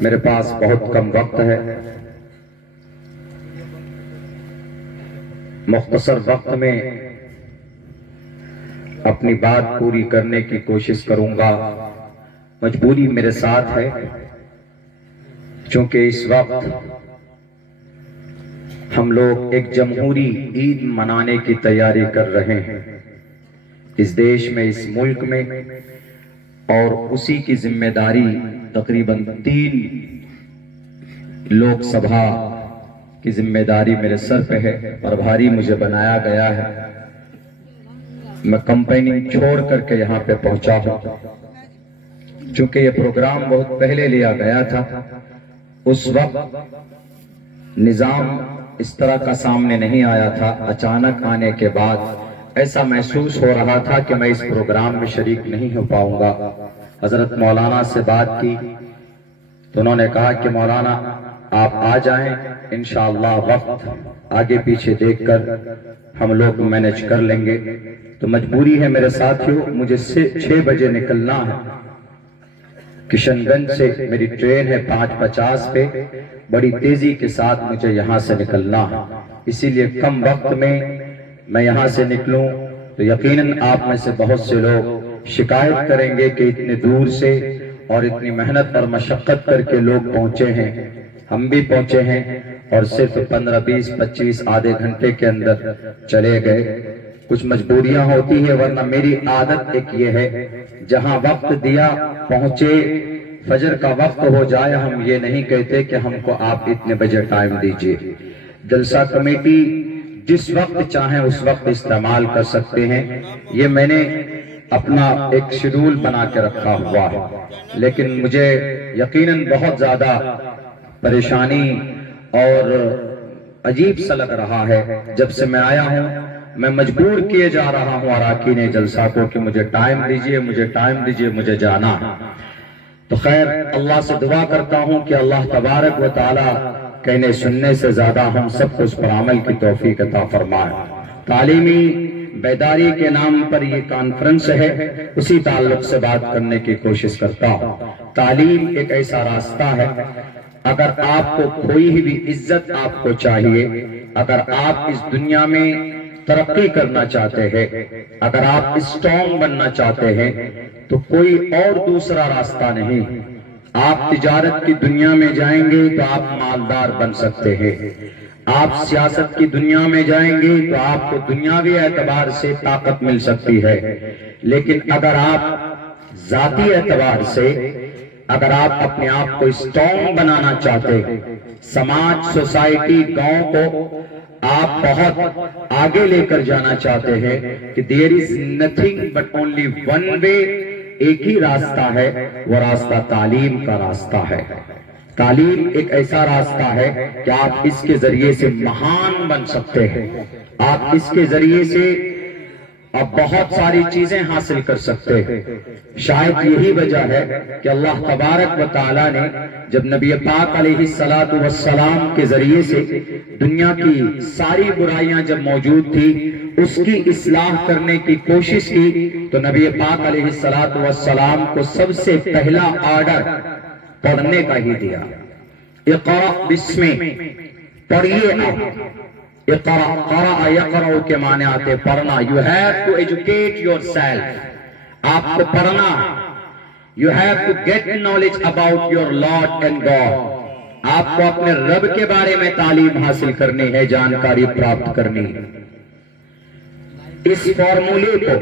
میرے پاس بہت کم وقت ہے، مختصر وقت میں اپنی بات پوری کرنے کی کوشش کروں گا۔ مجبوری میرے ساتھ ہے چونکہ اس وقت ہم لوگ ایک جمہوری عید منانے کی تیاری کر رہے ہیں اس دیش میں، اس ملک میں، اور اسی کی ذمہ داری تقریباً 3 لوک سبھا کی ذمہ داری میرے سر پہ ہے اور بھاری مجھے بنایا گیا ہے۔ میں کمپیننگ چھوڑ کر کے یہاں پہ پہنچا ہوں چونکہ یہ پروگرام بہت پہلے لیا گیا تھا۔ اس وقت نظام اس طرح کا سامنے نہیں آیا تھا، اچانک آنے کے بعد ایسا محسوس ہو رہا تھا کہ میں اس پروگرام میں شریک نہیں ہو پاؤں گا۔ حضرت مولانا سے بات کی تو انہوں نے کہا کہ مولانا آپ آ جائیں، انشاءاللہ وقت آگے پیچھے دیکھ کر ہم لوگ مینج کر لیں گے۔ تو مجبوری ہے میرے ساتھیوں، مجھے 6 بجے نکلنا ہے۔ کشن گنج سے میری ٹرین ہے 5:50 پہ، بڑی تیزی کے ساتھ مجھے یہاں سے نکلنا ہے، اسی لیے کم وقت میں یہاں سے نکلوں تو یقیناً آپ میں سے بہت سے لوگ شکایت کریں گے کہ اتنے دور سے اور اتنی محنت اور مشقت کر کے لوگ پہنچے ہیں، ہم بھی پہنچے ہیں اور صرف 15 20 25 آدھے گھنٹے کے اندر چلے گئے۔ کچھ مجبوریاں ہوتی ہیں، ورنہ میری عادت ایک یہ ہے جہاں وقت دیا پہنچے، فجر کا وقت ہو جائے ہم یہ نہیں کہتے کہ ہم کو آپ اتنے بجے ٹائم دیجئے۔ جلسہ کمیٹی جس وقت چاہیں اس وقت استعمال کر سکتے ہیں، یہ میں نے اپنا ایک شیڈول بنا کے رکھا ہوا ہے، لیکن مجھے یقیناً بہت زیادہ پریشانی اور عجیب سا لگ رہا ہے۔ جب سے میں آیا ہوں میں مجبور کیے جا رہا ہوں اراکین جلسہ کو کہ مجھے ٹائم دیجئے، مجھے ٹائم دیجئے، مجھے جانا ہے۔ تو خیر اللہ سے دعا کرتا ہوں کہ اللہ تبارک و تعالی کہنے سننے سے زیادہ ہم سب کو اس پر عمل کی توفیق عطا فرمائے۔ تعلیمی بیداری کے نام پر یہ کانفرنس ہے، اسی تعلق سے بات کرنے کی کوشش کرتا ہوں۔ تعلیم ایک ایسا راستہ ہے، اگر آپ کو کوئی بھی عزت آپ کو چاہیے، اگر آپ اس دنیا میں ترقی کرنا چاہتے ہیں، اگر آپ اسٹرانگ بننا چاہتے ہیں تو کوئی اور دوسرا راستہ نہیں۔ آپ تجارت کی دنیا میں جائیں گے تو آپ مالدار بن سکتے ہیں، آپ سیاست کی دنیا میں جائیں گے تو آپ کو دنیاوی اعتبار سے طاقت مل سکتی ہے، لیکن اگر آپ ذاتی اعتبار سے اگر آپ اپنے آپ کو اسٹرانگ بنانا چاہتے ہیں، سماج، سوسائٹی، گاؤں کو آپ بہت آگے لے کر جانا چاہتے ہیں کہ there is nothing but only one way، ایک ہی راستہ ہے، وہ راستہ تعلیم کا راستہ ہے۔ تعلیم ایک ایسا راستہ ہے کہ آپ اس کے ذریعے سے مہان بن سکتے ہیں، آپ اس کے ذریعے سے اب بہت ساری چیزیں حاصل کر سکتے ہیں۔ شاید یہی وجہ ہے کہ اللہ تبارک و تعالیٰ نے جب نبی پاک علیہ السلام کے ذریعے سے دنیا کی ساری برائیاں جب موجود تھی اس کی اصلاح کرنے کی کوشش کی تو نبی پاک علیہ السلام کو سب سے پہلا آرڈر پڑھنے کا ہی دیا۔ اقرأ بسم، پڑھیے آپ۔ اقرأ، قرأ یقرأ کے معنی آتے پڑھنا۔ You have to educate yourself، آپ کو پڑھنا۔ You have to get knowledge about your Lord and God، آپ کو اپنے رب کے بارے میں تعلیم حاصل کرنی ہے، جانکاری پراپت کرنی ہے۔ اس فارمولے کو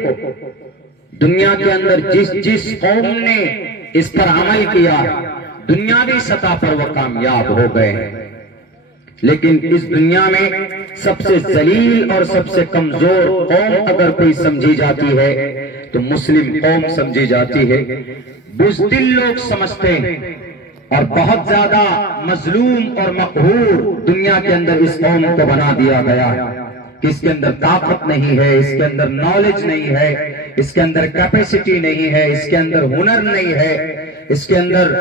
دنیا کے اندر جس قوم نے اس پر عمل کیا دنیاوی سطح پر وہ کامیاب ہو گئے ہیں، لیکن اس دنیا میں سب سے ذلیل اور سب سے کمزور قوم اگر کوئی سمجھی جاتی ہے تو مسلم قوم سمجھی جاتی ہے۔ بزدل لوگ سمجھتے ہیں اور بہت زیادہ مظلوم اور مقہور دنیا کے اندر اس قوم کو بنا دیا گیا کہ اس کے اندر طاقت نہیں ہے، اس کے اندر نالج نہیں ہے، اس کے اندر کیپیسٹی نہیں ہے، اس کے اندر ہنر نہیں ہے، اس کے اندر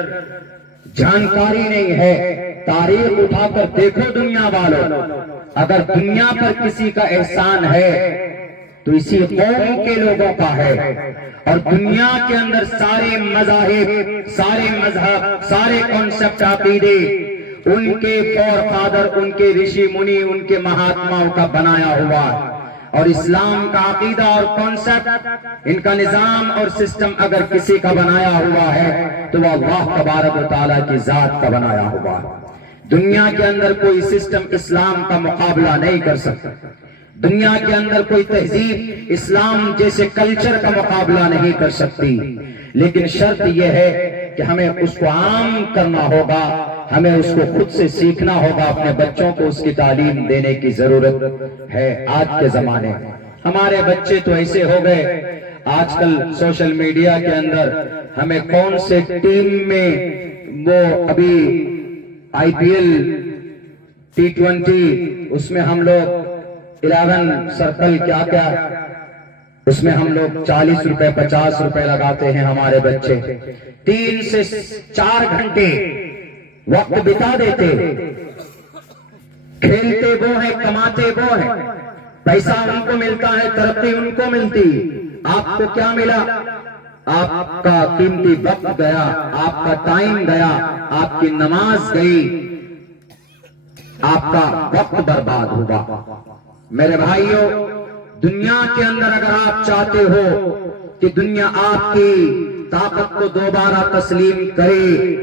جانکاری نہیں ہے۔ تاریخ اٹھا کر دیکھو دنیا والوں، اگر دنیا پر کسی کا احسان ہے تو اسی قوم کے لوگوں کا ہے، اور دنیا کے اندر سارے مذاہب، سارے مذہب، سارے کانسیپٹ عقیدے ان کے فور فادر، ان کے رشی منی، ان کے مہاتماؤں کا بنایا ہوا، اور اسلام کا عقیدہ اور کانسیپٹ، ان کا نظام اور سسٹم اگر کسی کا بنایا ہوا ہے تو وہ اللہ تبارک و تعالیٰ کی ذات کا بنایا ہوا ہے۔ دنیا کے اندر کوئی سسٹم اسلام کا مقابلہ نہیں کر سکتا، دنیا کے اندر کوئی تہذیب اسلام جیسے کلچر کا مقابلہ نہیں کر سکتی، لیکن شرط یہ ہے کہ ہمیں اس کو عام کرنا ہوگا، ہمیں اس کو خود سے سیکھنا ہوگا، اپنے بچوں کو اس کی تعلیم دینے کی ضرورت ہے۔ آج کے زمانے میں ہمارے بچے تو ایسے ہو گئے، آج کل سوشل میڈیا کے اندر ہمیں کون سے ٹیم میں، وہ ابھی آئی پی ایل T20 اس میں ہم لوگ 11 سرکل کیا کیا، اس میں ہم لوگ 40 روپے 50 روپے لگاتے ہیں، ہمارے بچے 3 سے 4 گھنٹے وقت بتا دیتے، کھیلتے وہ ہیں، کماتے وہ ہیں، پیسہ ان کو ملتا ہے، ترقی ان کو ملتی، آپ کو کیا ملا؟ آپ کا قیمتی وقت گیا، آپ کا ٹائم گیا، آپ کی نماز گئی، آپ کا وقت برباد ہوا۔ میرے بھائیوں، دنیا کے اندر اگر آپ چاہتے ہو کہ دنیا آپ کی طاقت کو دوبارہ تسلیم کرے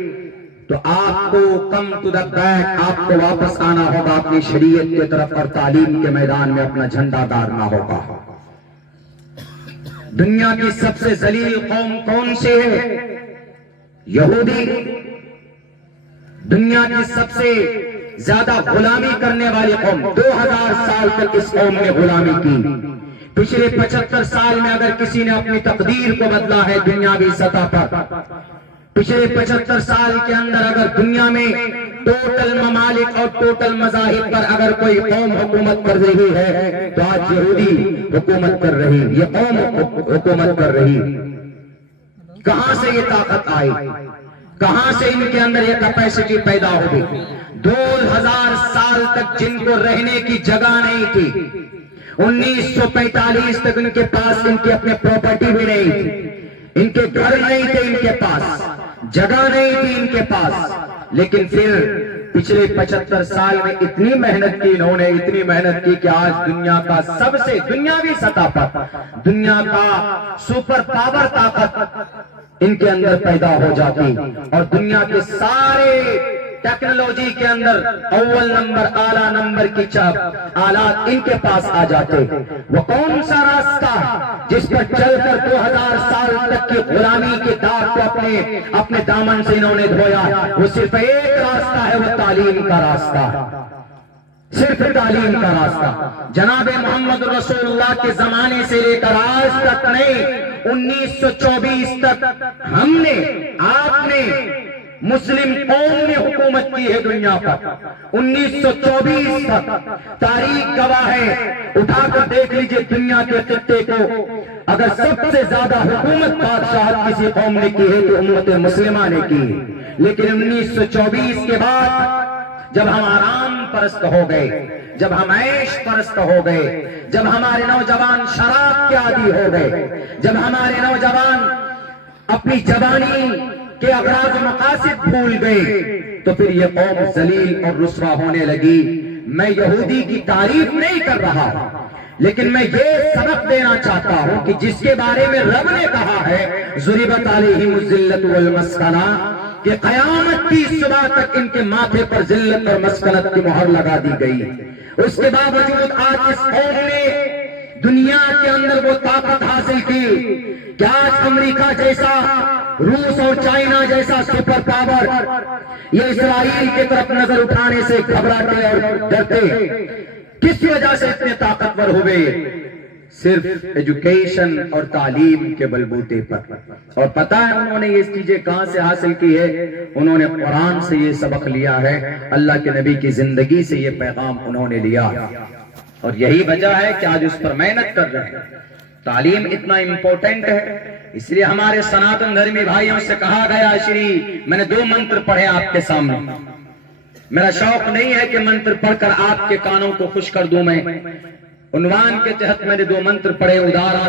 تو آپ کو کم ٹو دا بیک، آپ کو واپس آنا ہوگا اپنی شریعت کی طرف، اور تعلیم کے میدان میں اپنا جھنڈا گاڑنا ہوگا۔ دنیا کی سب سے ذلیل قوم کون سی ہے؟ یہودی۔ دنیا کی سب سے زیادہ غلامی کرنے والی قوم، 2000 سال تک اس قوم نے غلامی کی۔ پچھلے 75 سال میں اگر کسی نے اپنی تقدیر کو بدلا ہے دنیاوی سطح پر، پچھلے 75 سال کے اندر اگر دنیا میں ٹوٹل ممالک اور ٹوٹل مذاہب پر اگر کوئی قوم حکومت کر رہی ہے تو آج یہودی حکومت کر رہی، یہ قوم حکومت کر رہی۔ کہاں سے یہ طاقت آئی؟ کہاں سے ان کے اندر یہ کیپیسٹی پیدا ہوئی؟ 2000 سال تک جن کو رہنے کی جگہ نہیں تھی، 1945 تک ان کے پاس ان کی اپنے پراپرٹی بھی نہیں تھی، ان کے گھر نہیں تھے، ان کے پاس جگہ نہیں تھی ان کے پاس، لیکن پھر پچھلے 75 سال میں اتنی محنت کی انہوں نے، اتنی محنت کی کہ آج دنیا کا سب سے دنیاوی سطح پر دنیا کا سپر پاور طاقت ان کے اندر پیدا ہو جاتی، اور دنیا کے سارے ٹیکنالوجی کے اندر اول نمبر، اعلیٰ نمبر کی آلات ان کے پاس آ جاتے۔ وہ کون سا راستہ جس پر چل کر 2000 سال تک کی غلامی کے داغ کو اپنے دامن سے انہوں نے دھویا؟ وہ صرف ایک راستہ ہے، وہ تعلیم کا راستہ، صرف تعلیم کا راستہ۔ جناب محمد رسول اللہ کے زمانے سے لے کر آج تک نہیں، 1924 تک ہم نے، آپ نے، مسلم قوم نے حکومت کی ہے دنیا پر۔ 1924 تک تاریخ گواہ ہے، اٹھا کر دیکھ لیجئے دنیا کے خطے کو، اگر سب سے زیادہ حکومت بادشاہت کسی قوم نے کی ہے تو امت مسلمہ نے کی، لیکن 1924 کے بعد جب ہم آرام پرست ہو گئے، جب ہم عیش پرست ہو گئے، جب ہمارے نوجوان شراب کے عادی ہو گئے، جب ہمارے نوجوان اپنی جوانی کے اغراض و مقاصد بھول گئے، تو پھر یہ قوم ذلیل اور رسوا ہونے لگی۔ میں یہودی کی تعریف نہیں کر رہا، لیکن میں یہ سبق دینا چاہتا ہوں کہ جس کے بارے میں رب نے کہا ہے ضربت علیہم الذلۃ والمسکنہ، کہ قیامت کی صبح تک ان کے ماتھے پر ذلت اور مسکنت کی مہر لگا دی گئی۔ اس کے باوجود آج اس قوم نے دنیا کے اندر وہ طاقت حاصل کی کہ آج امریکہ جیسا، روس اور چائنا جیسا سپر پاور یہ اسرائیل کی طرف نظر اٹھانے سے گھبراتے اور ڈرتے۔ کس وجہ سے اتنے طاقتور ہوئے؟ صرف ایجوکیشن اور تعلیم کے بلبوتے پر۔ اور پتہ ہے انہوں نے یہ چیزیں کہاں سے حاصل کی ہے؟ انہوں نے قرآن سے یہ سبق لیا ہے، اللہ کے نبی کی زندگی سے یہ پیغام انہوں نے لیا، اور یہی وجہ ہے کہ آج اس پر محنت کر رہے ہیں۔ تعلیم اتنا امپورٹنٹ ہے، اس لیے ہمارے سناتن دھرمی بھائیوں سے کہا گیا، میں نے 2 منتر پڑھے آپ کے سامنے۔ میرا شوق نہیں ہے کہ منتر پڑھ کر آپ کے کانوں کو خوش کر دوں میں، عنوان کے تحت میں نے 2 منتر پڑھے. ادارا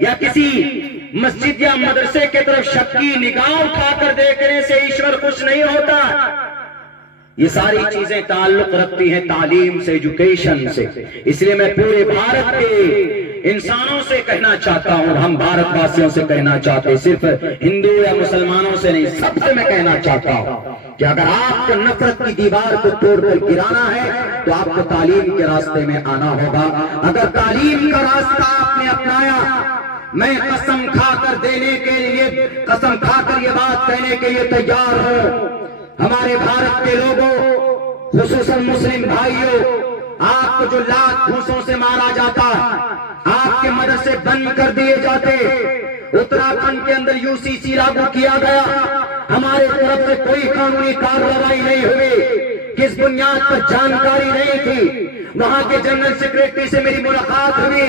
یا کسی مسجد یا مدرسے کی طرف شک کی نگاہ اٹھا کر دیکھنے سے ایشور خوش نہیں ہوتا. یہ ساری چیزیں تعلق رکھتی ہیں تعلیم سے، ایجوکیشن سے. اس لیے میں پورے بھارت کے انسانوں سے کہنا چاہتا ہوں، ہم بھارت واسیوں سے کہنا چاہتے ہیں، صرف ہندو یا مسلمانوں سے نہیں، سب سے میں کہنا چاہتا ہوں کہ اگر آپ کو نفرت کی دیوار کو توڑ کر گرانا ہے تو آپ کو تعلیم کے راستے میں آنا ہوگا. اگر تعلیم کا راستہ آپ نے اپنایا، میں قسم کھا کر دینے کے لیے، قسم کھا کر یہ بات کہنے کے لیے تیار ہوں، ہمارے بھارت کے لوگوں، خصوصاً مسلم بھائیوں، آپ کو جو لاکھ گھوسوں سے مارا جاتا، آپ کے مدرسے بند کر دیے جاتے، اتراکھنڈ کے اندر UCC لاگو کیا گیا، ہمارے طرف سے کوئی قانونی کارروائی نہیں ہوئی، کس بنیاد پر جانکاری نہیں تھی. وہاں کے جنرل سیکریٹری سے میری ملاقات ہوئی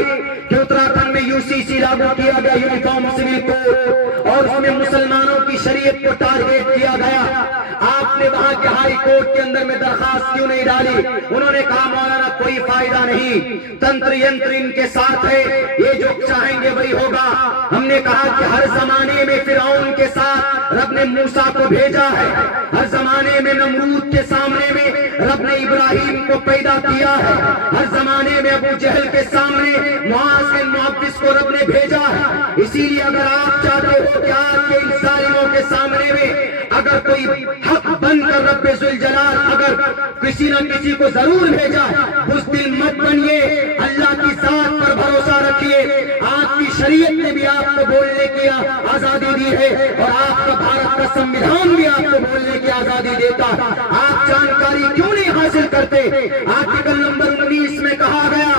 کہ اتراکھنڈ میں UCC لاگو کیا گیا، یونیفارم سول کوڈ، اور اس میں مسلمانوں کی شریعت کو ٹارگیٹ کیا گیا. آپ نے وہاں کے ہائی کورٹ کے اندر میں درخواست کیوں نہیں ڈالی؟ انہوں نے کہا مولانا کوئی فائدہ نہیں، تنتر ینتر ان کے ساتھ ہے، یہ جو چاہیں گے وہی ہوگا. ہم نے کہا کہ ہر زمانے میں فرعون کے ساتھ رب نے موسیٰ کو بھیجا ہے، ہر زمانے میں نمرود کے سامنے میں رب نے ابراہیم کو پیدا کیا ہے، ہر زمانے میں ابو جہل کے سامنے معاذ بن معوذ کو رب نے بھیجا ہے. اسی لیے اگر آپ چاہتے ہو کہ آپ کے ان ظالموں کے سامنے میں اگر کوئی حق بن کر رب ذوالجلال اگر کسی نہ کسی کو ضرور بھیجا، بزدل مت بنیے، اللہ کی ذات پر بھروسہ رکھیے. آپ کی شریعت نے بھی آپ کو بولنے کی آزادی دی ہے، اور آپ کا بھارت کا سموِدھان بھی آپ کو بولنے کی آزادی دیتا. آپ جانکاری کیوں نہیں حاصل کرتے؟ آرٹیکل نمبر 19 میں کہا گیا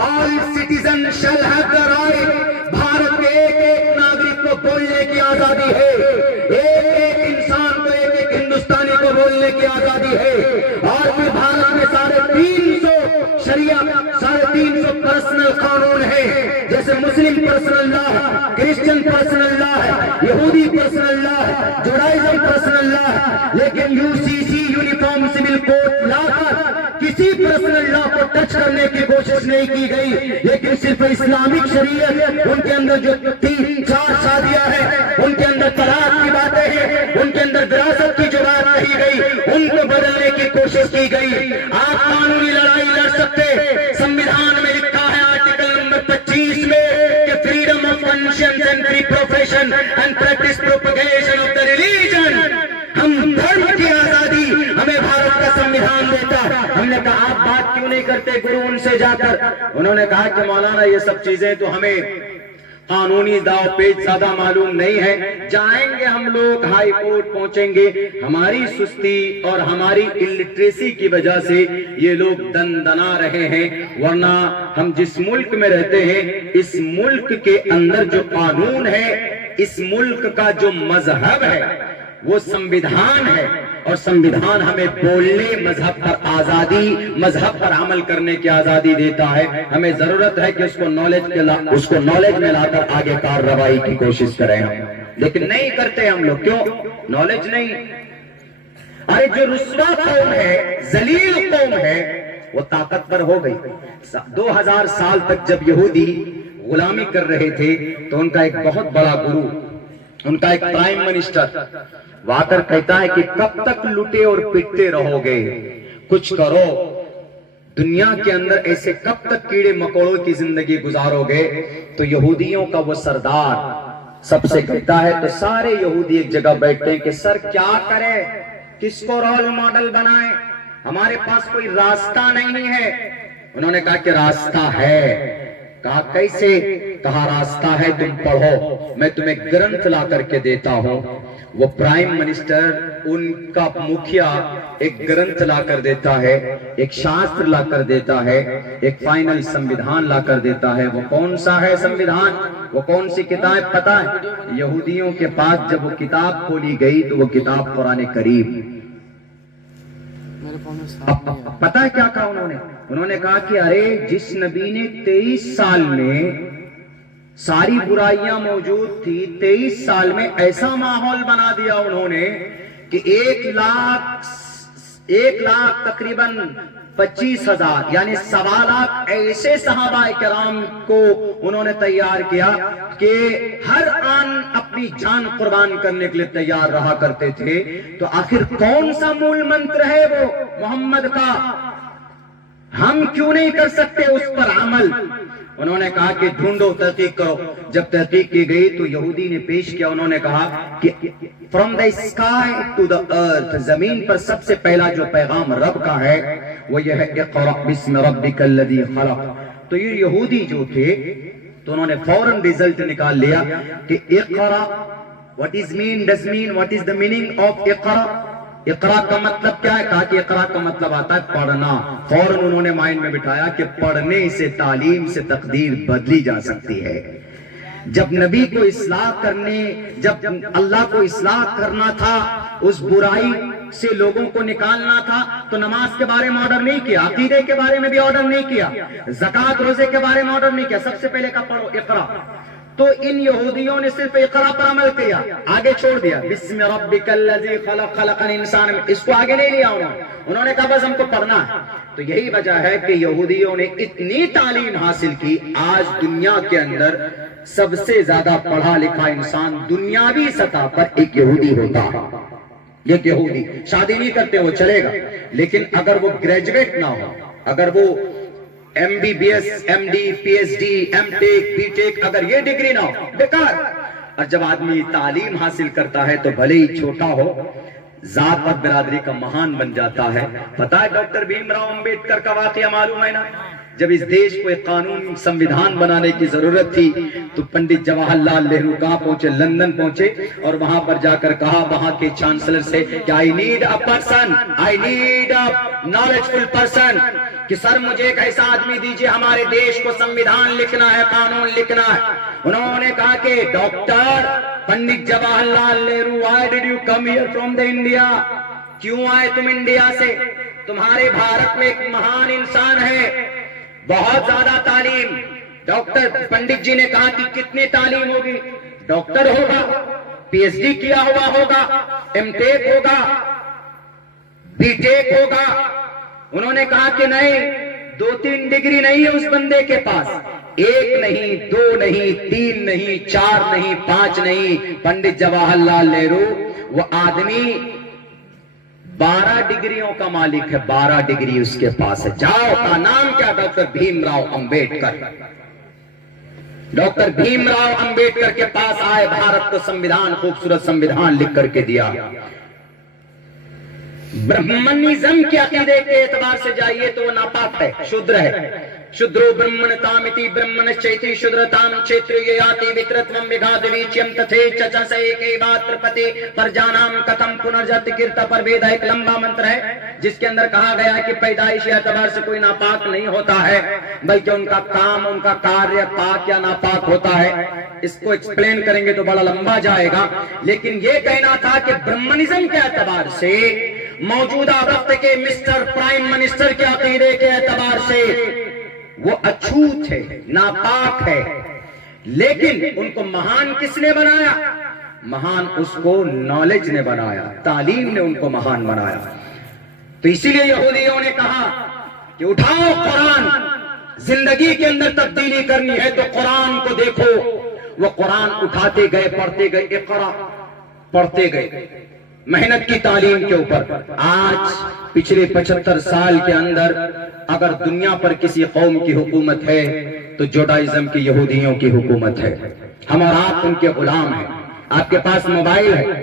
all citizens shall have the right، Bharat کے ایک ایک ناگرک کو بولنے کی آزادی ہے، ایک ایک انسان کو، ایک ایک ہندوستانی کو بولنے کی آزادی ہے. اور پھر بھارت میں 350 شریعہ، 350 پرسنل قانون ہے، جیسے مسلم پرسنل لا ہے، کرسچن پرسنل لا ہے، یہودی پرسنل لا ہے، جوڈائزم پرسنل لا ہے. لیکن UCC یونیفارم سول کوڈ لا کر کسی پرسنل لا کو ٹچ کرنے کی کوشش نہیں کی گئی، لیکن صرف اسلامک شریعت، ان کے اندر جو 3-4 شادیاں ہیں، ان کے اندر طلاق کی باتیں ہیں، ان کے اندر وراثت کی جو بات کہی گئی، ان کو بدلنے کی کوشش کی گئی. آپ قانونی لڑائی لڑ سکتے، سموِدھان میں لکھا ہے آرٹیکل نمبر 25 میں کہ freedom of conscience and free profession and practice propagation of the religion, ہم دھرم کی آزادی ہمیں بھارت کا سموِدھان دیتا. ہم نے کہا آپ بات کیوں نہیں کرتے گرو ان سے جا کر؟ انہوں نے کہا کہ مولانا یہ سب چیزیں تو ہمیں قانونی داؤ پیچ زیادہ معلوم نہیں ہے، جائیں گے ہم لوگ ہائی کورٹ پہنچیں گے، ہماری سستی اور ہماری الٹریسی کی وجہ سے یہ لوگ دندنا رہے ہیں. ورنہ ہم جس ملک میں رہتے ہیں، اس ملک کے اندر جو قانون ہے، اس ملک کا جو مذہب ہے وہ سموِدھان ہے، اور سموِدھان ہمیں بولنے، مذہب پر آزادی، مذہب پر عمل کرنے کی آزادی دیتا ہے. ہمیں ضرورت ہے کہ اس کو نالج میں لا کر آگے کارروائی کی کوشش کریں ہم، لیکن نہیں کرتے ہم لوگ. کیوں؟ نالج نہیں. ارے جو رسوا قوم ہے، ذلیل قوم ہے، وہ طاقتور ہو گئی. 2000 سال تک جب یہودی غلامی کر رہے تھے تو ان کا ایک بہت بڑا گرو، ان کا ایک پرائم منسٹر وہ آ کر کہتا ہے کہ کب تک لٹے اور پٹتے رہو گے، کچھ کرو. دنیا کے اندر ایسے کب تک کیڑے مکوڑوں کی زندگی گزارو گے؟ تو یہودیوں کا وہ سردار سب سے کہتا ہے، تو سارے یہودی ایک جگہ بیٹھتے ہیں کہ سر کیا کریں، کس کو رول ماڈل بنائیں، ہمارے پاس کوئی راستہ نہیں ہے. انہوں نے کہا کہ راستہ ہے. کہا کیسے؟ کہا راستہ ہے تم پڑھو، میں تمہیں گرنتھ لا کر کے دیتا ہوں. وہ پرائم منسٹر، ان کا مکھیا ایک گرنتھ لا کر دیتا ہے، ایک شاستر لا کر دیتا ہے، ایک فائنل سموِدھان لا کر دیتا ہے. وہ کون سا ہے سموِدھان؟ وہ کون سی کتاب پتہ ہے؟ یہودیوں کے پاس جب وہ کتاب کھولی گئی تو وہ کتاب قرآن کریم. پتہ ہے کیا کہا انہوں نے کہا کہ ارے جس نبی نے 23 سال میں ساری برائیاں موجود تھی، 23 سال میں ایسا ماحول بنا دیا انہوں نے کہ 1,00,000 تقریباً 25,000 یعنی 1.25 ایسے صحابہ کرام کو انہوں نے تیار کیا کہ ہر آن اپنی جان قربان کرنے کے لیے تیار رہا کرتے تھے. تو آخر کون سا مول منتر ہے وہ محمد کا؟ ہم کیوں نہیں کر سکتے اس پر عمل؟ انہوں نے کہا کہ ڈھونڈو، تحقیق کرو. جب تحقیق کی گئی تو یہودی نے پیش کیا، انہوں نے کہا کہ from the sky to the earth, زمین پر سب سے پہلا جو پیغام رب کا ہے وہ یہ ہے اقرأ بسم ربک الذی خلق. تو یہ یہودی جو تھے تو انہوں نے فوراً ریزلٹ نکال لیا کہ اقرأ what is the meaning of اقرأ؟ اقرا کا مطلب کیا ہے؟ کہا کہ اقرا کا مطلب آتا ہے پڑھنا. فوراً انہوں نے مائنڈ میں بٹھایا کہ پڑھنے سے، تعلیم سے تقدیر بدلی جا سکتی ہے. جب نبی کو اصلاح کرنے، جب اللہ کو اصلاح کرنا تھا، اس برائی سے لوگوں کو نکالنا تھا، تو نماز کے بارے میں آرڈر نہیں کیا، عقیدے کے بارے میں بھی آرڈر نہیں کیا، زکوٰۃ روزے کے بارے میں آرڈر نہیں کیا. سب سے پہلے کہا پڑھو اقرا. تو ان یہودیوں نے صرف اقرا پر عمل کیا، آگے چھوڑ دیا بسم ربک الذی خلق خلق الانسان، اس کو آگے نہیں لیا. انہوں نے کہا بس ہم کو پڑھنا ہے. تو یہی وجہ ہے کہ یہودیوں نے اتنی تعلیم حاصل کی. آج دنیا کے اندر سب سے زیادہ پڑھا لکھا انسان دنیاوی سطح پر ایک یہودی ہوتا ہے. ایک یہودی شادی نہیں کرتے وہ چلے گا، لیکن اگر وہ گریجویٹ نہ ہو، اگر وہ MBBS MD PhD M.Tech B.Tech اگر یہ ڈگری نہ ہو، بیکار. اور جب آدمی تعلیم حاصل کرتا ہے تو بھلے ہی چھوٹا ہو، ذات اور برادری کا مہان بن جاتا ہے. پتا ہے ڈاکٹر بھیم راؤ امبیڈکر کا واقعہ معلوم ہے نا؟ جب اس دیش کو ایک قانون سمویدھان بنانے کی ضرورت تھی تو پنڈت جواہر لال نہرو کہاں پہنچے؟ لندن پہنچے، اور وہاں پر جا کر کہا وہاں کے چانسلر سے کہ I need a knowledgeable person، کہ سر مجھے ایک ایسا آدمی دیجئے، ہمارے دیش کو سمویدھان لکھنا ہے، قانون لکھنا ہے. انہوں نے کہا کہ doctor Pandit Jawahar Lal Nehru why did you come here from the India؟ کیوں آئے تم انڈیا سے؟ تمہارے بھارت میں ایک مہان انسان ہے، بہت زیادہ تعلیم. ڈاکٹر پنڈت جی نے کہا کہ کتنی تعلیم ہوگی؟ ڈاکٹر ہوگا، PhD کیا ہوا ہوگا، M.Tech ہوگا، B.Tech ہوگا. انہوں نے کہا کہ نہیں، 2-3 ڈگری نہیں ہے اس بندے کے پاس، 1 نہیں 2 نہیں 3 نہیں 4 نہیں 5 نہیں. پنڈت جواہر لال نہرو وہ آدمی 12 ڈگریوں کا مالک ہے، 12 ڈگری اس کے پاس ہے. جاؤ، کا نام کیا؟ ڈاکٹر بھیم راؤ امبیڈکر. ڈاکٹر بھیم راؤ امبیڈکر کے پاس آئے، بھارت کو سمویدھان، خوبصورت سمویدھان لکھ کر کے دیا. برہمنزم کے عقیدے کے اعتبار سے جائیے تو وہ ناپاک ہے، شودر ہے. شودرو برہمنتامتی برہمنشچیتی شودرتام چھیتریاتی وکرتوم وگھادویچیم تتھے چچس ایکے باترپتی پرجانام کتم پنرجت کرت پروید. ایک لمبا منتر ہے جس کے اندر کہا گیا ہے کہ پیدائشی اعتبار سے کوئی ناپاک نہیں ہوتا ہے، بلکہ ان کا کام، ان کا کاریہ پاک یا ناپاک ہوتا ہے. اس کو ایکسپلین کریں گے تو بڑا لمبا جائے گا، لیکن یہ کہنا تھا کہ برہمنزم کے اعتبار سے، موجودہ وقت کے مسٹر پرائم منسٹر کے عقیدے کے اعتبار سے وہ اچھوت ہے، ناپاک ہے. لیکن ان کو مہان کس نے بنایا؟ مہان اس کو نالج نے بنایا، تعلیم نے ان کو مہان بنایا. تو اسی لیے یہودیوں نے کہا کہ اٹھاؤ قرآن، زندگی کے اندر تبدیلی کرنی ہے تو قرآن کو دیکھو. وہ قرآن اٹھاتے گئے، پڑھتے گئے، اقرا پڑھتے گئے، محنت کی تعلیم کے اوپر. آج پچھلے 75 سال کے اندر اگر دنیا پر کسی قوم کی حکومت ہے تو جوڈائزم کی، یہودیوں کی حکومت ہے. ہم اور آپ ان کے غلام ہیں. آپ کے پاس موبائل ہے،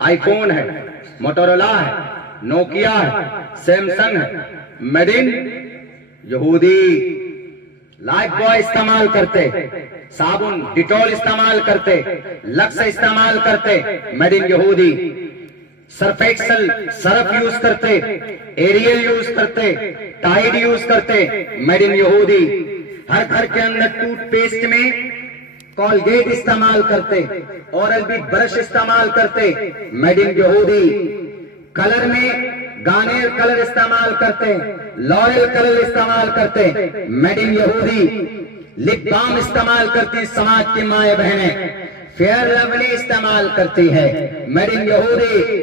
آئی فون ہے، موٹورولا ہے، نوکیا ہے، سیمسنگ ہے، میڈ ان یہودی. لائف بوائے استعمال کرتے، صابن ڈیٹول استعمال کرتے، لکس استعمال کرتے، میڈ ان یہودی. سرف ایکسل سرف یوز کرتے، ایریل یوز کرتے، ٹائیڈ یوز کرتے، میڈ ان یہودی. ہر گھر کے اندر ٹوتھ پیسٹ میں کولگیٹ استعمال کرتے، اورل بی برش استعمال کرتے، میڈ ان یہودی. کلر میں گانیر کلر استعمال کرتے، لائل کلر استعمال کرتے، میڈ ان یہودی. لپ بام استعمال کرتی سماج کی مائیں بہنیں، فیئر لولی استعمال کرتی ہے، میڈ ان یہودی.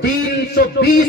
320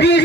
20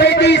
35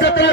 17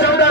14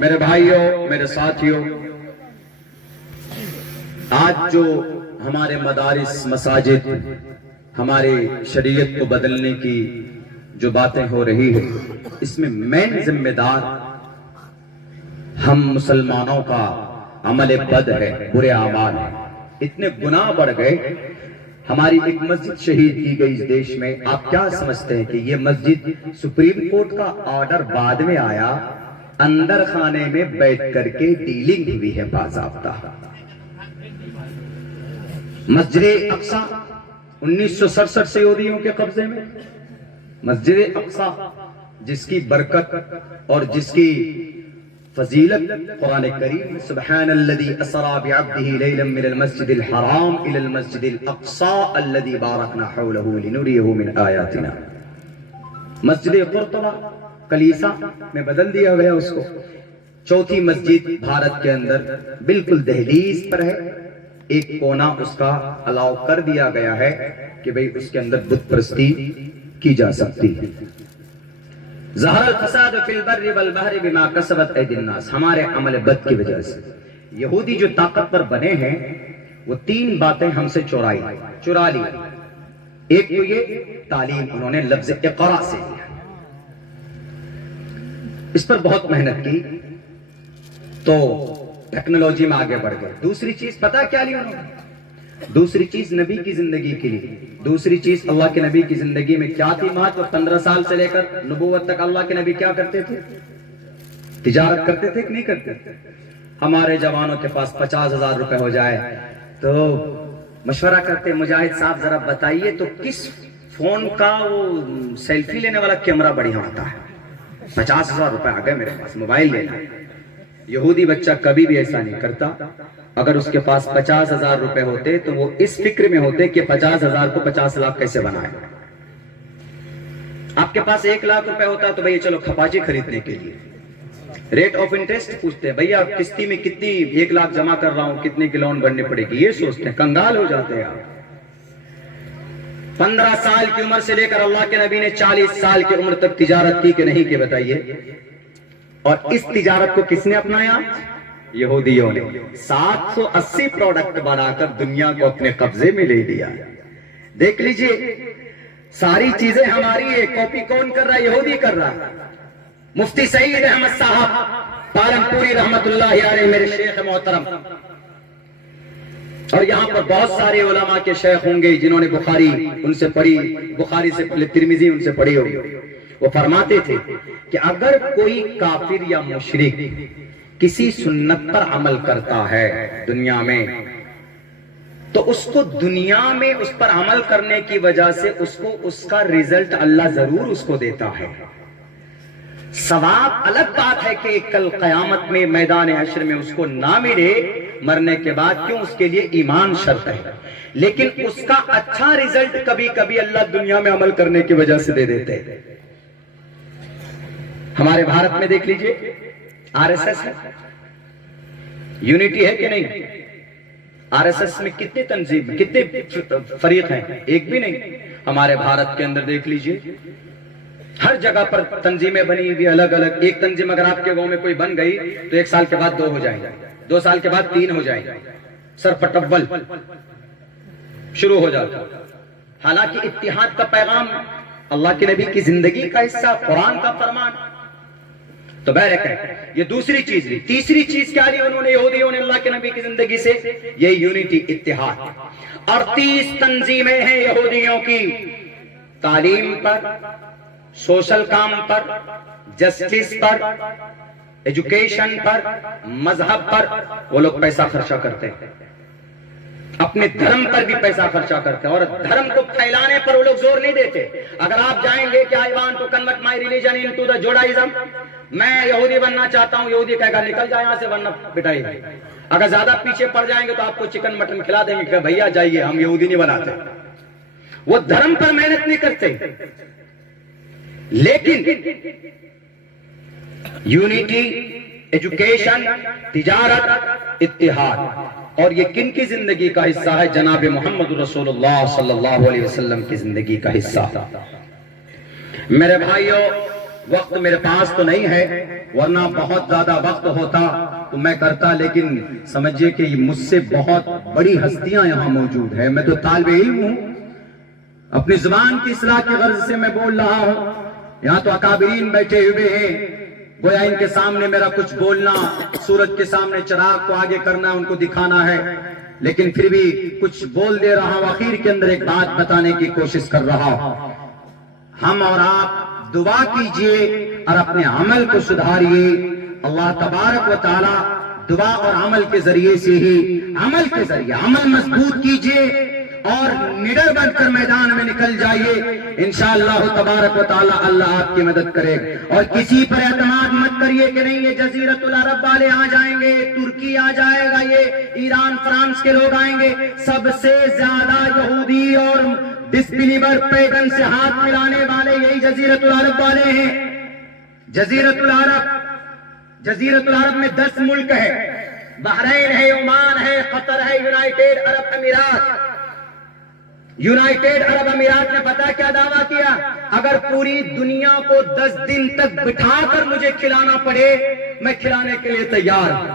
میرے بھائیوں، میرے ساتھیوں، آج جو ہمارے مدارس، مساجد، ہمارے شریعت کو بدلنے کی جو باتیں ہو رہی ہیں، اس میں مین ذمہ دار ہم مسلمانوں کا عمل بد ہے، برے اعمال ہیں۔ اتنے گناہ بڑھ گئے، ہماری ایک مسجد شہید کی گئی اس دیش میں۔ آپ کیا سمجھتے ہیں کہ یہ مسجد سپریم کورٹ کا آرڈر بعد میں آیا، اندر خانے میں بیٹھ کر کے ڈیلنگ ہوئی ہے باضابطہ۔ مسجد اقصی 1967 سے یہودیوں کے قبضے میں، مسجد اقصی جس کی برکت اور جس کی فضیلت قرآن کریم سبحان الذي اسرا بعبده ليلا من المسجد الحرام الى المسجد الاقصى الذي باركنا حوله لنريه من آیاتنا۔ مسجد قرطبہ کلیسا میں بدل دیا گیا اس کو، چوتھی مسجد بھارت کے اندر بالکل دہلیز پر ہے، ایک کونا اس کا الاؤ کر دیا گیا ہے کہ بھئی اس کے اندر بت پرستی کی جا سکتی ہے۔ ظہر الفساد فی البر والبحر بما کسبت ایدی الناس، ہمارے عمل بد کی وجہ سے یہودی جو طاقتور بنے ہیں وہ تین باتیں ہم سے چرا لی۔ ایک تو یہ تعلیم، انہوں نے لفظ اقرا سے لیا، اس پر بہت محنت کی تو ٹیکنالوجی میں آگے بڑھ گئے۔ دوسری چیز پتہ کیا لی انہوں نے؟ دوسری چیز نبی کی زندگی کے لیے، دوسری چیز اللہ کے نبی کی زندگی میں کیا تھی مہتو؟ 15 سال سے لے کر نبوت تک اللہ کے نبی کیا کرتے تھے؟ تجارت کرتے تھے کہ نہیں کرتے؟ ہمارے جوانوں کے پاس 50,000 روپے ہو جائے تو مشورہ کرتے، مجاہد صاحب ذرا بتائیے تو کس فون کا وہ سیلفی لینے والا کیمرہ بڑھیا ہوتا ہے؟ 50,000 روپے آ گئے میرے پاس، موبائل لینا۔ یہودی بچہ کبھی بھی ایسا نہیں کرتا۔ اگر اس کے پاس 50,000 روپے ہوتے تو وہ اس فکر میں ہوتے کہ 50,000 کو 50 لاکھ کیسے بنائے۔ آپ کے پاس 1 لاکھ روپے ہوتا تو بھئی چلو کھپاچی خریدنے کے لیے ریٹ آف انٹرسٹ پوچھتے ہیں، بھئی آپ قسطی میں کتنی 1 لاکھ جمع کر رہا ہوں، کتنے کی لون بھرنی پڑے گی، یہ سوچتے ہیں، کنگال ہو جاتے ہیں آپ۔ 15 سال کی عمر سے لے کر اللہ کے نبی نے 40 سال کی عمر تک تجارت کی کہ نہیں کی بتائیے؟ اور اس تجارت کو کس نے اپنایا؟ یہودیوں نے 780 پروڈکٹ بنا کر دنیا کو اپنے قبضے میں لے لیا۔ دیکھ لیجئے ساری چیزیں ہماری ہے، کاپی کون کر رہا ہے؟ یہودی کر رہا ہے۔ مفتی سعید احمد صاحب پالم پوری رحمت اللہ علیہ، میرے شیخ محترم، اور یہاں پر بہت سارے علماء کے شیخ ہوں گے جنہوں نے بخاری ان سے پڑھی، بخاری سے پہلے ترمذی ان سے پڑھی ہوگی۔ وہ فرماتے تھے کہ اگر کوئی کافر یا مشرک کسی سنت پر عمل کرتا ہے دنیا میں تو اس کو دنیا میں اس پر عمل کرنے کی وجہ سے اس کو اس کا رزلٹ اللہ ضرور اس کو دیتا ہے۔ ثواب الگ بات ہے کہ کل قیامت میں میدان حشر میں اس کو نہ ملے مرنے کے بعد، کیوں؟ اس کے لیے ایمان شرط ہے، لیکن اس کا اچھا رزلٹ کبھی کبھی اللہ دنیا میں عمل کرنے کی وجہ سے دے دیتے ہیں۔ ہمارے بھارت میں دیکھ لیجئے آر ایس ایس ہے، یونٹی ہے کہ نہیں؟ آر ایس ایس میں کتنے تنظیم، کتنے فریق ہیں؟ ایک بھی نہیں۔ ہمارے بھارت کے اندر دیکھ لیجئے ہر جگہ پر تنظیمیں بنی ہوئی الگ الگ۔ ایک تنظیم اگر آپ کے گاؤں میں کوئی بن گئی تو 1 سال کے بعد 2 ہو جائیں گے، 2 سال کے بعد 3 ہو جائیں گے، سر پٹبل شروع ہو جاتا۔ حالانکہ اتحاد کا پیغام اللہ کے نبی کی زندگی کا حصہ، قرآن کا فرمان۔ تو بہرکہ یہ دوسری چیز لی۔ تیسری چیز کیا لی انہوں نے یہودیوں نے اللہ کے نبی کی زندگی سے؟ یہ یونٹی، اتحاد۔ اور 30 تنظیمیں ہیں یہودیوں کی، تعلیم پر، سوشل کام پر، جسٹس پر، ایجوکیشن پر، مذہب پر وہ لوگ پیسہ خرچہ کرتے ہیں، اپنے دھرم پر بھی پیسہ خرچہ کرتے ہیں، اور دھرم کو پھیلانے پر وہ لوگ زور نہیں دیتے۔ اگر آپ جائیں گے کہ I want to convert my religion into the Judaism، میں یہودی بننا چاہتا ہوں، یہودی کہے گا نکل جائے یہاں سے ورنہ پٹائی گی۔ اگر زیادہ پیچھے پڑ جائیں گے تو آپ کو چکن مٹن کھلا دیں گے کہ بھیا جائیے، ہم یہودی نہیں بناتے۔ وہ دھرم پر محنت نہیں کرتے، لیکن یونٹی، ایجوکیشن، تجارت، اتحاد، اور یہ کن کی زندگی کا حصہ ہے؟ جناب محمد رسول اللہ صلی اللہ علیہ وسلم کی زندگی کا حصہ۔ میرے بھائیوں، وقت میرے پاس تو نہیں ہے، ورنہ بہت زیادہ وقت ہوتا تو میں کرتا، لیکن سمجھیے کہ مجھ سے بہت بڑی ہستیاں یہاں موجود ہیں، میں تو طالب علم ہوں، اپنی زبان کی اصلاح کی غرض سے میں بول رہا ہوں۔ یہاں تو اکابرین بیٹھے ہوئے ہیں، گویا ان کے سامنے میرا کچھ بولنا، سورج کے سامنے چراغ کو آگے کرنا، ان کو دکھانا ہے، لیکن پھر بھی کچھ بول دے رہا ہوں، آخر کے اندر ایک بات بتانے کی کوشش کر رہا ہوں۔ ہم اور آپ دعا کیجئے اور اپنے عمل کو سدھاریے، اللہ تبارک و تعالی دعا اور عمل کے ذریعے سے ہی، عمل کے ذریعے عمل مضبوط کیجئے اور نڈر بن کر میدان میں نکل جائیے، انشاءاللہ تبارک و تعالی اللہ آپ کی مدد کرے۔ اور کسی پر اعتماد مت کریے کہ نہیں یہ جزیرۃ العرب والے آ جائیں گے، ترکی آ جائے گا، یہ ایران فرانس کے لوگ آئیں گے۔ سب سے زیادہ یہودی اور ڈسبلیور پیگن سے ہاتھ ملانے والے یہی جزیرۃ العرب والے ہیں۔ جزیرۃ العرب میں 10 ملک ہے، بحرین ہے، عمان ہے، قطر ہے، یونائیٹڈ عرب امارات۔ یونائیٹڈ عرب امارات نے پتہ کیا دعویٰ کیا؟ اگر پوری دنیا کو 10 دن تک بٹھا کر مجھے کھلانا پڑے، میں کھلانے کے لیے تیار ہوں،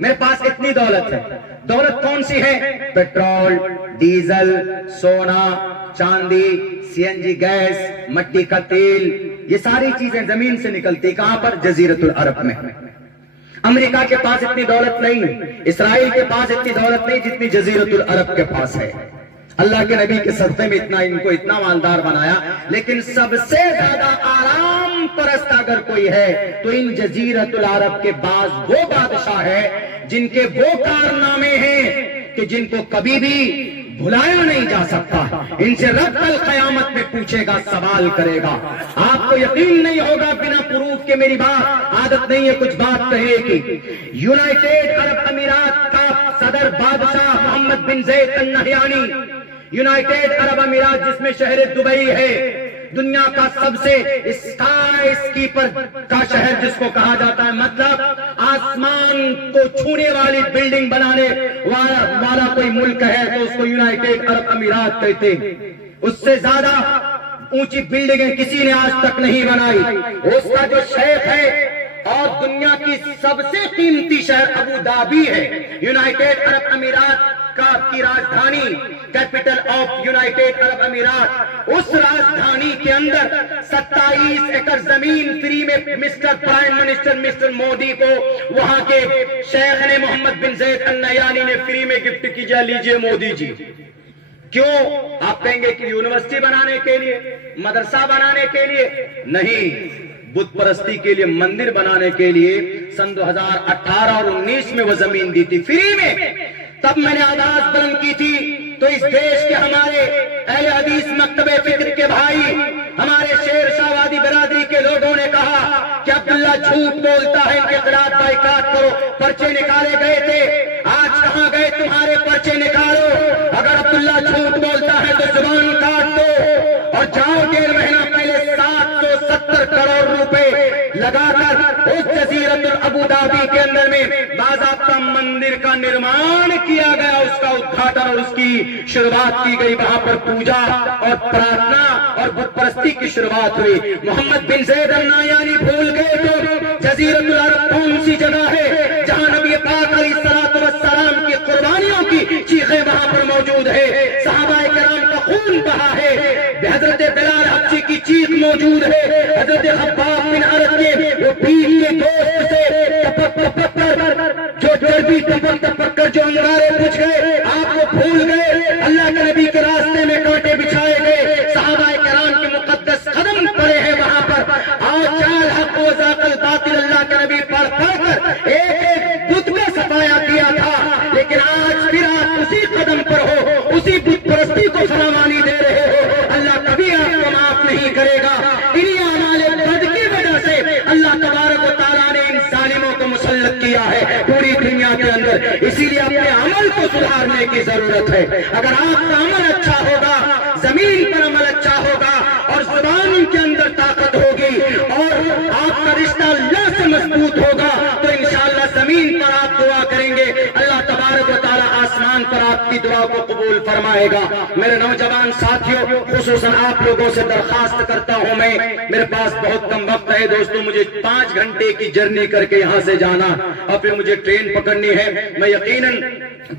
میرے پاس اتنی دولت ہے۔ دولت کون سی ہے؟ پیٹرول، ڈیزل، سونا، چاندی، سی این جی گیس، مٹی کا تیل، یہ ساری چیزیں زمین سے نکلتی، کہاں پر؟ جزیرۃ العرب میں۔ امریکہ کے پاس اتنی دولت نہیں، اسرائیل کے پاس اتنی دولت نہیں جتنی جزیرۃ العرب کے پاس ہے۔ اللہ کے نبی کے صدقے میں ان کو اتنا مالدار بنایا، لیکن سب سے زیادہ آرام پرست اگر کوئی ہے تو ان جزیرۃ العرب کے بعض وہ بادشاہ ہے جن کے وہ کارنامے ہیں کہ جن کو کبھی بھی بھلایا نہیں جا سکتا، ان سے رب کل قیامت میں پوچھے گا، سوال کرے گا۔ آپ کو یقین نہیں ہوگا بنا پروف کے، میری بات عادت نہیں ہے کچھ بات کہنے کی۔ یونائیٹڈ عرب امارات کا صدر بادشاہ محمد بن زید النہیانی، یونائیٹڈ عرب امارات جس میں شہر دبئی ہے، دنیا کا سب سے اسکائی اسکیپر کا شہر جس کو کہا جاتا ہے، مطلب آسمان کو چھونے والی بلڈنگ بنانے والا کوئی ملک ہے تو اس کو یونائیٹڈ عرب امارات کہتے ہیں۔ اس سے زیادہ اونچی بلڈنگیں کسی نے آج تک نہیں بنائی۔ اس کا جو شیخ ہے اور دنیا کی سب سے قیمتی شہر ابو دھابی ہے، یونائیٹڈ عرب امارات کی راجدھانی، کیپٹل آف یونائیٹڈ عرب امارات، اس راجدھانی کے اندر 27 ایکڑ زمین فری میں mister prime minister mister Modi کو وہاں کے شیخ نے محمد بن زید النہیانی نے فری میں گفٹ کیا، لیجئے مودی جی۔ کیوں؟ آپ کہیں گے کہ یونیورسٹی بنانے کے لیے، مدرسہ بنانے کے لیے نہیں، بت پرستی کے لیے، مندر بنانے کے لیے سن 2018 اور 19 میں وہ زمین دی تھی فری میں۔ تب میں نے آواز بلند کی تھی تو اس دیش کے ہمارے اہل حدیث مکتب فکر کے بھائی، ہمارے شیر شاہ وادی برادری کے لوگوں نے کہا کہ عبداللہ جھوٹ بولتا ہے، ان کے خلاف بائیکاٹ کرو۔ پرچے نکالے گئے تھے، آج کہاں گئے تمہارے پرچے نکالو؟ اگر عبداللہ جھوٹ بولتا ہے تو زبان کاٹ دو اور جاؤ۔ 1.5 مہینہ پہلے 770 کروڑ روپے لگا کر اس جزیرۃ ابو دھابی کے اندر میں باضابطہ مندر کا نرمان کیا گیا، اس کا ادگھاٹن اور اس کی شروعات کی گئی، وہاں پر پوجا اور پرارتھنا اور بت پرستی کی شروعات ہوئی۔ محمد بن زید النہیانی بھول گئے تو جزیرۃ العرب کون سی جگہ ہے جہاں نبی پاک علیہ الصلوۃ والسلام کی قربانیوں کی چیخیں وہاں پر موجود ہے، صحابہ کرام کا خون بہا ہے، حضرت بلال حبشی کی چیخ موجود ہے، حضرت خباب بن عرب کے وہ پیٹ کے گوشت سے ٹپک ٹپک کر جو چربی ٹپک ٹپک کر جو انگارے پوچھ گئے، آپ کو بھول گئے۔ اللہ کے نبی کے راستے میں کانٹے بچھائے گئے، صحابہ کرام کے مقدس قدم پڑے ہیں وہاں پر، آؤ چال حق و ذاق الباطل اللہ کے نبی پڑھ پڑھ کر ایک ایک بت کا صفایا کیا تھا، لیکن آج پھر آپ اسی قدم پر ہو، اسی بت پرستی کو فراوانی دے رہے ہو۔ اللہ کبھی آپ کو معاف نہیں کرے گا۔ انہی اعمال بد کی وجہ سے اللہ تبارک و تعالیٰ نے ان ظالموں کو مسلط کیا ہے پوری دنیا کے اندر، اسی لیے اپنے عمل کو سدھارنے کی ضرورت ہے۔ اگر آپ کا عمل اچھا ہوگا، زمین پر عمل اچھا ہوگا اور زبان کے اندر طاقت ہوگی اور آپ کا رشتہ اللہ سے مضبوط ہوگا تو انشاءاللہ زمین پر آپ دعا کریں گے، اللہ تبارک و تعالیٰ آسمان پر آپ کی دعا کو قبول قبول فرمائے گا۔ میرے نوجوان ساتھیوں، خصوصاً آپ لوگوں سے درخواست کرتا ہوں میں، میرے پاس بہت کم وقت ہے دوستوں، مجھے 5 گھنٹے کی جرنی کر کے یہاں سے جانا اور پھر مجھے ٹرین پکڑنی ہے۔ میں یقیناً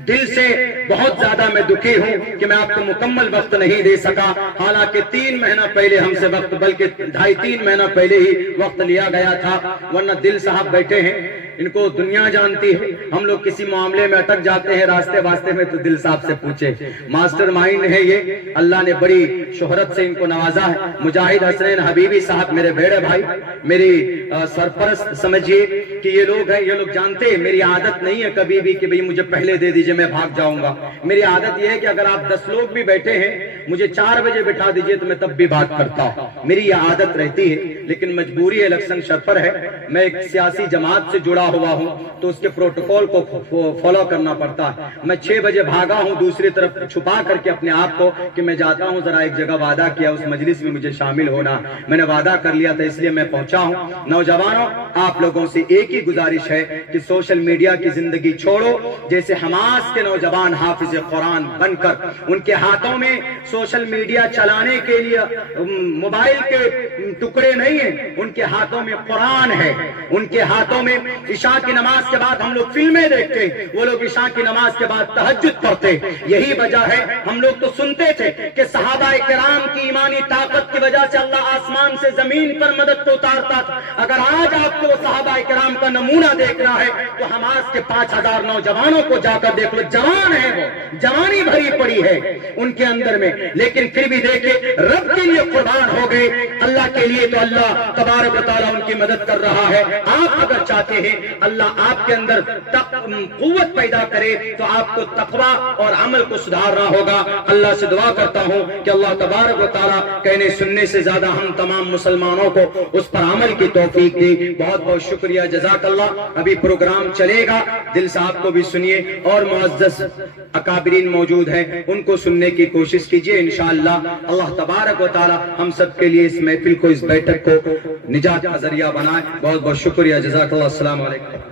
دل سے بہت زیادہ میں دکھی ہوں کہ میں آپ کو مکمل وقت نہیں دے سکا، حالانکہ 3 مہینہ پہلے ہم سے وقت، بلکہ 2.5-3 مہینہ پہلے ہی وقت لیا گیا تھا، ورنہ دل صاحب بیٹھے ہیں، ان کو دنیا جانتی ہے۔ ہم لوگ کسی معاملے میں اٹک جاتے ہیں راستے میں تو دل صاحب سے پوچھے، ماسٹر مائنڈ ہے یہ، اللہ نے بڑی شہرت سے ان کو نوازا ہے۔ مجاہد حسنین حبیبی صاحب میرے بڑے بھائی، میری سرپرست سمجھیے کہ یہ لوگ ہیں، یہ لوگ جانتے ہیں میری عادت نہیں ہے کبھی بھی کہ بھئی مجھے پہلے دے دیجئے میں بھاگ جاؤں گا۔ میری عادت یہ ہے کہ اگر آپ 10 لوگ بھی بیٹھے ہیں مجھے 4 بجے بٹھا دیجئے تو میں تب بھی بات کرتا ہوں، میری یہ عادت رہتی ہے، لیکن مجبوری ہے، الیکشن شرپر ہے، میں ایک سیاسی جماعت سے جڑا ہوا ہوں تو اس کے پروٹوکول کو فالو کرنا پڑتا ہے۔ میں 6 بجے بھاگا ہوں دوسری طرف چھپا کر کے اپنے آپ کو کہ میں جاتا ہوں، ذرا ایک جگہ وعدہ کیا اس مجلس میں مجھے شامل ہونا، میں نے وعدہ کر لیا تھا، اس لیے میں پہنچا ہوں۔ نوجوانوں، آپ لوگوں سے ایک ہی گزارش ہے کہ سوشل میڈیا کی زندگی چھوڑو، جیسے حماس کے نوجوان حافظ قرآن بن کر ان کے ہاتھوں میں سوشل میڈیا چلانے کے لیے موبائل کے ٹکڑے نہیں ہیں، ان کے ہاتھوں میں قرآن ہے، ان کے ہاتھوں میں عشاء کی نماز کے بعد ہم لوگ فلمیں دیکھتے، وہ لوگ عشاء کی نماز کے بعد تہجد پڑھتے۔ یہی وجہ ہے ہم لوگ تو سنتے تھے کہ صحابہ کرام کی ایمانی طاقت کی وجہ سے اللہ آسمان سے زمین پر مدد کو اتارتا تھا۔ اگر آج آپ کو صحابہ کرام کا نمونہ دیکھنا ہے تو حماس کے 5000 نوجوانوں کو جا کر دیکھ لو، جوان ہے، وہ جوانی بھری پڑی ہے ان کے اندر میں، لیکن پھر بھی دیکھیں رب کے لیے قربان ہو گئے، اللہ کے لیے تو اللہ تبارک و تعالیٰ ان کی مدد کر رہا ہے۔ آپ اگر چاہتے ہیں اللہ آپ کے اندر قوت پیدا کرے تو آپ کو تقوی اور عمل کو سدھارنا ہوگا۔ اللہ سے دعا کرتا ہوں کہ اللہ تبارک و تعالیٰ کہنے سننے سے زیادہ ہم تمام مسلمانوں کو اس پر عمل کی توفیق دے۔ بہت بہت شکریہ، جزاک اللہ۔ ابھی پروگرام چلے گا، دل صاحب کو بھی سنیے، اور معزز اکابرین موجود ہیں ان کو سننے کی کوشش کیجیے، انشاءاللہ اللہ تبارک و تعالیٰ ہم سب کے لیے اس محفل کو، اس بیٹھک کو نجات کا ذریعہ بنائے۔ بہت بہت شکریہ، جزاک اللہ، السلام علیکم۔